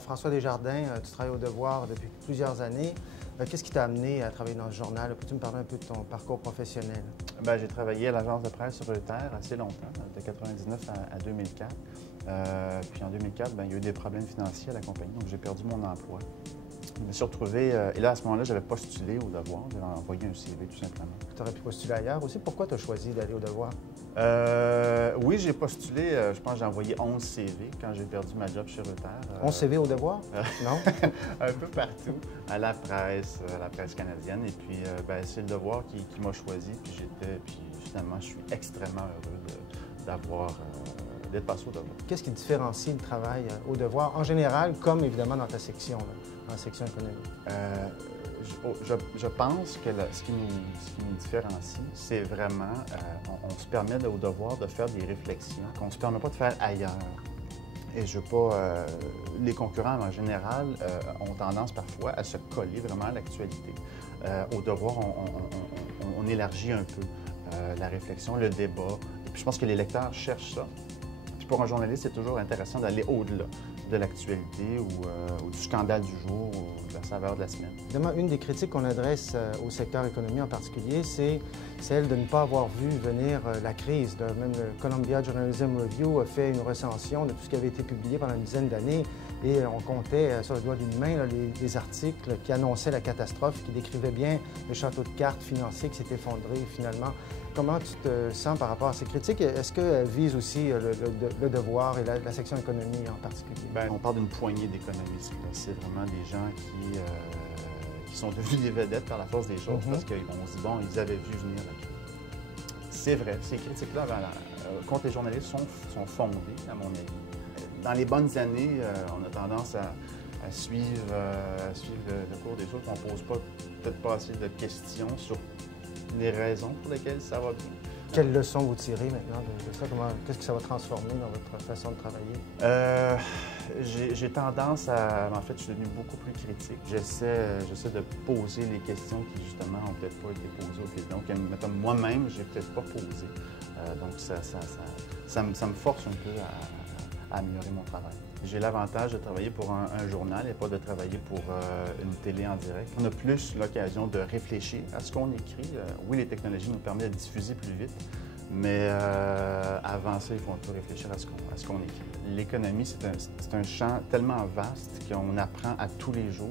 François Desjardins, tu travailles au Devoir depuis plusieurs années. Qu'est-ce qui t'a amené à travailler dans ce journal? Peux-tu me parler un peu de ton parcours professionnel? J'ai travaillé à l'agence de presse sur Reuters assez longtemps, de 1999 à 2004. Puis en 2004, il y a eu des problèmes financiers à la compagnie, donc j'ai perdu mon emploi. Je me suis retrouvé, et là, à ce moment-là, j'avais postulé au Devoir, j'avais envoyé un CV tout simplement. Tu aurais pu postuler ailleurs aussi. Pourquoi tu as choisi d'aller au Devoir? Oui, j'ai postulé, je pense que j'ai envoyé 11 CV quand j'ai perdu ma job chez Reuters. 11 CV au Devoir? Non? Un peu partout, à la presse canadienne. Et puis, c'est le Devoir qui m'a choisi. Puis finalement, je suis extrêmement heureux d'être passé au Devoir. Qu'est-ce qui différencie le travail au Devoir en général, comme évidemment dans ta section, là, dans la section économique? Je pense que ce qui nous différencie, c'est vraiment, on se permet au Devoir de faire des réflexions qu'on ne se permet pas de faire ailleurs. Et je veux pas. Les concurrents, en général, ont tendance parfois à se coller vraiment à l'actualité. Au Devoir, on élargit un peu la réflexion, le débat. Puis je pense que les lecteurs cherchent ça. Puis pour un journaliste, c'est toujours intéressant d'aller au-delà de l'actualité ou du scandale du jour ou de la saveur de la semaine. Évidemment, une des critiques qu'on adresse au secteur économie en particulier, c'est celle de ne pas avoir vu venir la crise. Même le Columbia Journalism Review a fait une recension de tout ce qui avait été publié pendant une dizaine d'années et on comptait sur le doigt d'une main les articles qui annonçaient la catastrophe, qui décrivaient bien le château de cartes financier qui s'est effondré finalement. Comment tu te sens par rapport à ces critiques? Est-ce qu'elles visent aussi le Devoir et la section économie en particulier? On parle d'une poignée d'économistes. C'est vraiment des gens qui sont devenus des vedettes par la force des choses parce qu'on se dit, bon, ils avaient vu venir la crise. C'est vrai, ces critiques-là contre les journalistes sont fondées, à mon avis. Dans les bonnes années, on a tendance à suivre le cours des choses. On ne pose peut-être pas assez de questions sur les raisons pour lesquelles ça va bien. Quelles leçons vous tirez maintenant de ça? Qu'est-ce que ça va transformer dans votre façon de travailler? J'ai tendance à... En fait, je suis devenu beaucoup plus critique. J'essaie de poser les questions qui, justement, n'ont peut-être pas été posées au Québec. Donc, mettons, moi-même, je n'ai peut-être pas posé. Donc, ça me force un peu à améliorer mon travail. J'ai l'avantage de travailler pour un journal et pas de travailler pour une télé en direct. On a plus l'occasion de réfléchir à ce qu'on écrit. Oui, les technologies nous permettent de diffuser plus vite, mais avant ça, il faut un peu réfléchir à ce qu'on écrit. L'économie, c'est un champ tellement vaste qu'on apprend à tous les jours.